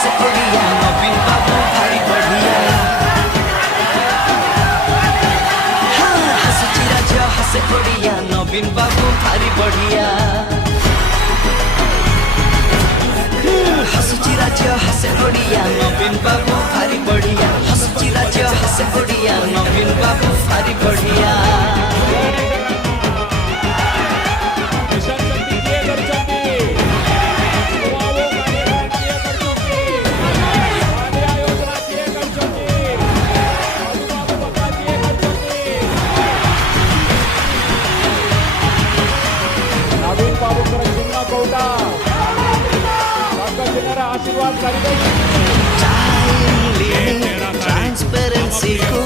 हसे ओडिया नवीन बाबू भारी बढ़िया हसुची राजा हसे ओडिया नवीन बाबू भारी बढ़िया हसुची राजा हसे ओडिया नवीन बाबू भारी बढ़िया हसुची राजा हसे ओडिया नवीन बाबू भारी बढ़िया नवीन बाबू चिन्ह कोटा आशीर्वाद ट्रांसपेरेंसी को